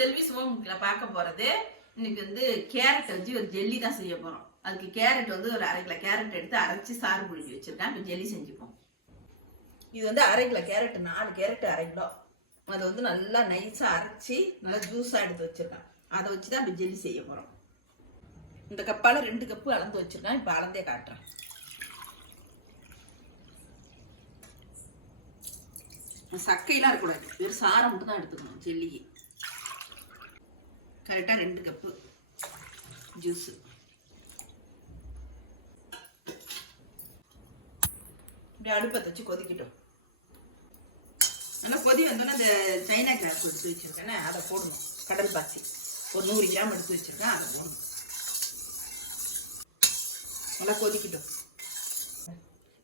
செல்வி சுமமுக்கில பார்க்க போறது இன்னைக்கு வந்து கேரட் வச்சு ஒரு ஜெல்லி தான் செய்ய போறோம். அதுக்கு கேரட் வந்து ஒரு 1/2 கிலோ கேரட் எடுத்து அரைச்சி சாறு புழிஞ்சு வச்சிருக்கேன். இப்போ ஜெல்லி செஞ்சுப்போம். இது வந்து 1/2 கிலோ கேரட், 4 கேரட் 1/2 கிலோ. அதை வந்து நல்லா நைஸா அரைச்சி நல்லா ஜூஸா எடுத்து வச்சிருக்கேன். அதை வச்சுதான் இப்போ ஜெல்லி செய்ய போறோம். இந்த கப்பால 2 கப்பு அளந்து வச்சிருக்கேன். இப்போ அளந்தே காட்டுறேன். சக்கையெல்லாம் இருக்கக்கூடாது, வெறும் சாரை மட்டும் தான் எடுத்துக்கணும். ஜெல்லி கரெக்டாக 2 கப்பு ஜூஸ். இப்படி அடுப்பத்தை வச்சு கொதிக்கிட்டோம். நல்லா கொதி வந்தோன்னா இந்த சைனா கிராஸ் எடுத்து வச்சிருக்கேன்னா அதை போடணும். கடல் பாசி ஒரு 100 கிராம் எடுத்து வச்சிருக்கேன், அதை போடணும். நல்லா கொதிக்கிட்டோம்.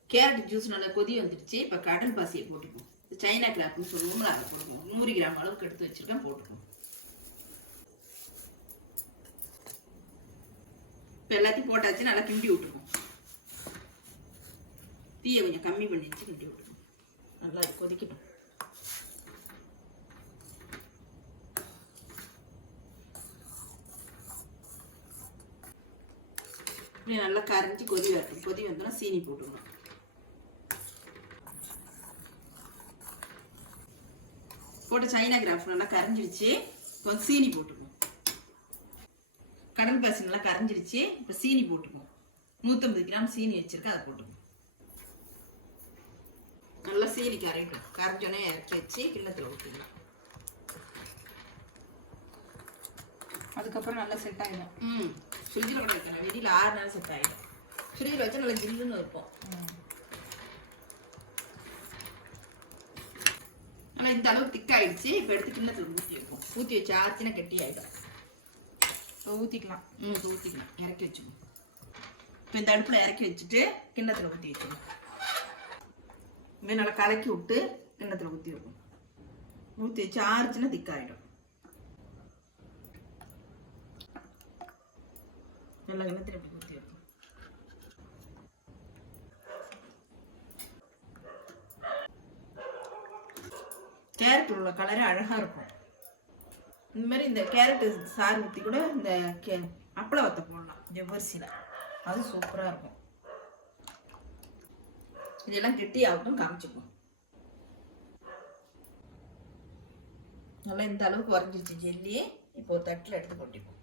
கேரட் ஜூஸ் நல்லா கொதி வந்துடுச்சு. இப்போ கடல் பாசியை போட்டுக்குவோம். சைனா கிராப்னு சொல்லுவோம்ல, அதை போட்டுக்குவோம். 100 கிராம் அளவுக்கு எடுத்து வச்சிருக்கேன், போட்டுக்குவோம். இப்போ எல்லாத்தையும் போட்டாச்சு. நல்லா கிண்டி விட்டுருக்கோம். தீயை கொஞ்சம் கம்மி பண்ணி வச்சு கிண்டி விட்டுருக்கோம். நல்லா கொதிக்கட்டும். நல்லா கரைஞ்சி கொதி வரட்டும். கொதி வந்தோன்னா சீனி போட்டுக்கணும். போட்டு சைனா கிராஃப் நல்லா கரைஞ்சிடுச்சு. இப்போ சீனி போட்டுக்கணும். கடல் பாசி நல்லா கரைஞ்சிடுச்சு. இப்போ சீனி போட்டுக்குவோம். 150 கிராம் சீனி வச்சிருக்கேன், அதை போட்டுக்குவோம். நல்லா சீனி கரையட்டும். கரைஞ்சோன்னே இறக்கி வச்சு கிண்ணத்தில் ஊற்றிடலாம். அதுக்கப்புறம் நல்லா செட் ஆகிடும். ஃப்ரிட்ஜில் கூட வைக்கணும். வெளியில் 6 நாள் செட் ஆகிடும். ஃப்ரிட்ஜில் வச்சா நல்லா ஜில்லுன்னு வைப்போம். ஆனால் இந்த அளவுக்கு திக்காயிடுச்சு. இப்போ எடுத்து கிண்ணத்தில் ஊற்றி வைப்போம். ஊற்றி வச்சு ஆச்சுன்னா கெட்டி ஆகிடும். ஊற்றிக்கலாம். இப்போ ஊற்றிக்கலாம். இறக்கி வச்சுக்கணும். இப்போ இந்த அடுப்பில் இறக்கி வச்சுட்டு கிண்ணத்தில் ஊற்றி வச்சுக்கணும். நல்லா கலக்கி விட்டு கிண்ணத்தில் ஊற்றி வைப்போம். ஊற்றி வச்சு ஆறுச்சுன்னா திக்காயிடும். எல்லா கிண்ணத்தில் இப்படி ஊற்றி வைப்போம். கேரட் உள்ள கலரே அழகாக இருக்கும். இந்த மாதிரி இந்த கேரட்டு சாறு ஊற்றி கூட இந்த அப்பளை வத்த போடலாம் ஜவ்வரிசியில். அது சூப்பராக இருக்கும். இதெல்லாம் கெட்டி ஆகட்டும், காமிச்சுப்போம். நல்லா இந்த அளவுக்கு வரைஞ்சிருச்சு ஜெல்லி. இப்போ ஒரு தட்டில் எடுத்து கொட்டிப்போம்.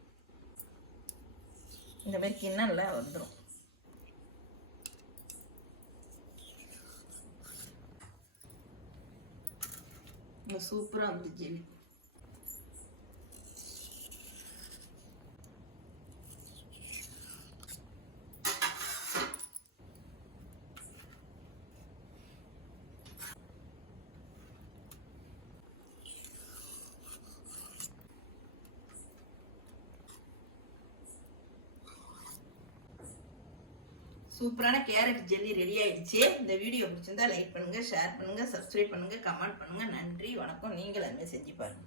இந்த மாதிரி கிண்ணம் நல்லா வந்துடும். சூப்பராக வந்து ஜெல்லி. சூப்பரான கேரட் ஜெல்லி ரெடி ஆயிடுச்சு. இந்த வீடியோ பிடிச்சிருந்தா லைக் பண்ணுங்க, ஷேர் பண்ணுங்க, சப்ஸ்கிரைப் பண்ணுங்க, கமெண்ட் பண்ணுங்க. நன்றி, வணக்கம். நீங்கள் அதுமாதிரி செஞ்சு பாருங்க.